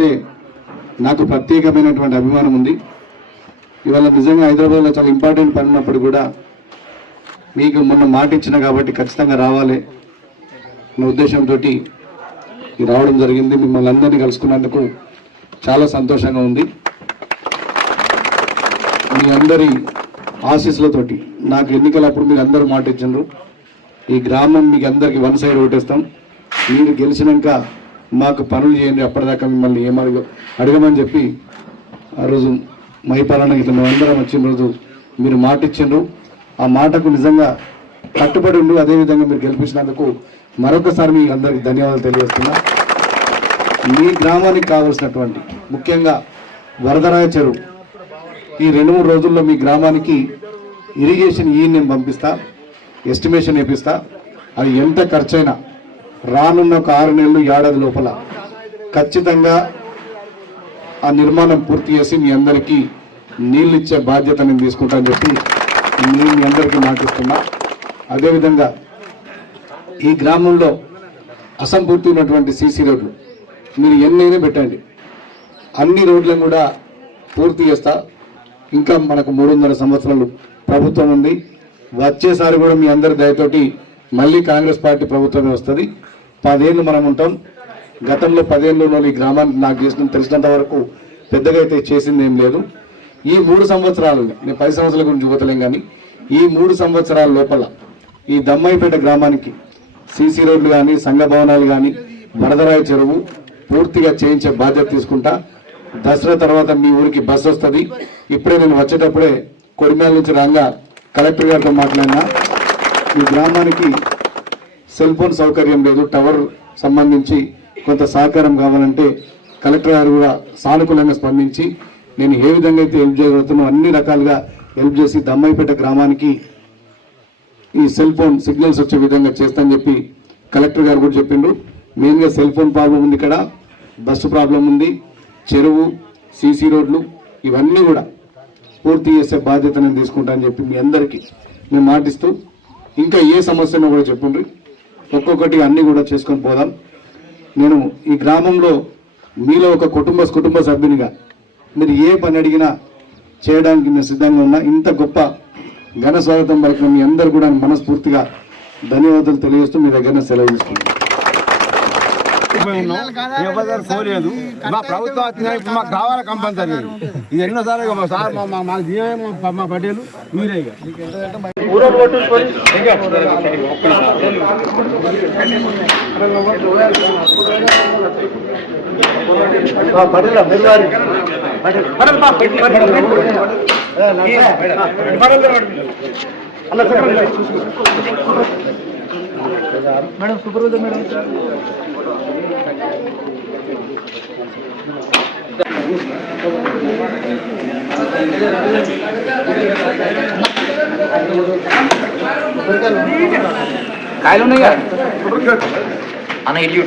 అంటే నాకు ప్రత్యేకమైనటువంటి అభిమానం ఉంది. ఇవాళ నిజంగా హైదరాబాద్లో చాలా ఇంపార్టెంట్ పని ఉన్నప్పుడు కూడా మీకు మొన్న మాట ఇచ్చిన కాబట్టి ఖచ్చితంగా రావాలి అన్న ఉద్దేశంతో రావడం జరిగింది. మిమ్మల్ని అందరినీ కలుసుకున్నందుకు చాలా సంతోషంగా ఉంది. మీ అందరి ఆశీస్సులతోటి నాకు ఎన్నికలప్పుడు మీరు అందరూ మాట ఇచ్చినారు, ఈ గ్రామం మీకు అందరికీ వన్ సైడ్ ఓటేస్తాం, మీరు గెలిచినాక మాకు పనులు చేయండి, అప్పటిదాకా మిమ్మల్ని అడగమని చెప్పి ఆ రోజు మైపాలన ఇట్లా మేమందరం వచ్చిన రోజు మీరు మాట ఇచ్చిండ్రు. ఆ మాటకు నిజంగా కట్టుబడి ఉండు. అదేవిధంగా మీరు గెలిపించినందుకు మరొకసారి మీకు అందరికీ ధన్యవాదాలు తెలియజేస్తున్నా. మీ గ్రామానికి కావాల్సినటువంటి ముఖ్యంగా వరదరాయ చెరువు ఈ 2-3 రోజుల్లో మీ గ్రామానికి ఇరిగేషన్ నేను పంపిస్తా, ఎస్టిమేషన్ వేపిస్తా. అది ఎంత ఖర్చైనా రానున్న ఒక 6 నెలలు ఏడాది లోపల ఖచ్చితంగా ఆ నిర్మాణం పూర్తి చేసి మీ అందరికీ నీళ్ళు ఇచ్చే బాధ్యత నేను తీసుకుంటానని చెప్పి మీ అందరికీ మాటిస్తున్నా. అదేవిధంగా ఈ గ్రామంలో అసంపూర్తి ఉన్నటువంటి సీసీ రోడ్లు మీరు ఎన్నైనా పెట్టండి, అన్ని రోడ్లను కూడా పూర్తి చేస్తా. ఇంకా మనకు 300 సంవత్సరాలు ప్రభుత్వం ఉంది. వచ్చేసారి కూడా మీ అందరి దయతోటి మళ్ళీ కాంగ్రెస్ పార్టీ ప్రభుత్వమే వస్తుంది. 10 ఏళ్ళు మనం ఉంటాం. గతంలో 10 ఏళ్ళలో ఈ గ్రామానికి నాకు తెలిసినంత వరకు పెద్దగా అయితే చేసింది ఏం లేదు. ఈ 3 సంవత్సరాలు, నేను 10 సంవత్సరాల గురించి చూపలేం కానీ ఈ 3 సంవత్సరాల లోపల ఈ దమ్మాయిపేట గ్రామానికి సీసీ రోడ్లు కానీ, సంఘ భవనాలు కానీ, వరదరాయ చెరువు పూర్తిగా చేయించే బాధ్యత తీసుకుంటా. దసరా తర్వాత మీ ఊరికి బస్సు వస్తుంది. ఇప్పుడే నేను వచ్చేటప్పుడే కొడిమేల నుంచి రాగా కలెక్టర్ గారితో మాట్లాడినా, ఈ గ్రామానికి సెల్ ఫోన్ సౌకర్యం లేదు, టవర్ సంబంధించి కొంత సహకారం కావాలంటే కలెక్టర్ గారు కూడా సానుకూలంగా స్పందించి నేను ఏ విధంగా అయితే హెల్ప్ చేయగలుగుతానో అన్ని రకాలుగా హెల్ప్ చేసి దమ్మాయిపేట గ్రామానికి ఈ సెల్ ఫోన్ సిగ్నల్స్ వచ్చే విధంగా చేస్తానని చెప్పి కలెక్టర్ గారు కూడా చెప్పిండ్రు. మెయిన్గా సెల్ ఫోన్ ప్రాబ్లం ఉంది, ఇక్కడ బస్సు ప్రాబ్లం ఉంది, చెరువు, సీసీ రోడ్లు ఇవన్నీ కూడా పూర్తి చేసే బాధ్యత నేను తీసుకుంటానని చెప్పి మీ అందరికీ మేము మాటిస్తూ, ఇంకా ఏ సమస్యనో కూడా చెప్పుండ్రి, ఒక్కొక్కటి అన్నీ కూడా చేసుకొని పోదాం. నేను ఈ గ్రామంలో మీలో ఒక కుటుంబ సభ్యునిగా మీరు ఏ పని అడిగినా చేయడానికి నేను సిద్ధంగా ఉన్నా. ఇంత గొప్ప ఘన స్వాగతం పలికిన మీ అందరూ కూడా మనస్ఫూర్తిగా ధన్యవాదాలు తెలియజేస్తూ మీ దగ్గర సెలవు తీసుకుంటాను. పోలేదు మా ప్రభుత్వం ఇప్పుడు మాకు కావాలి కంపల్సరీ. ఇది ఎన్నోసార్లు సార్ మాకు దీవే మా పటేలు మీరే మేడం సూపర్వైజర్ మేడం కాయలు ఉన్నాయి అన్న ఇల్లు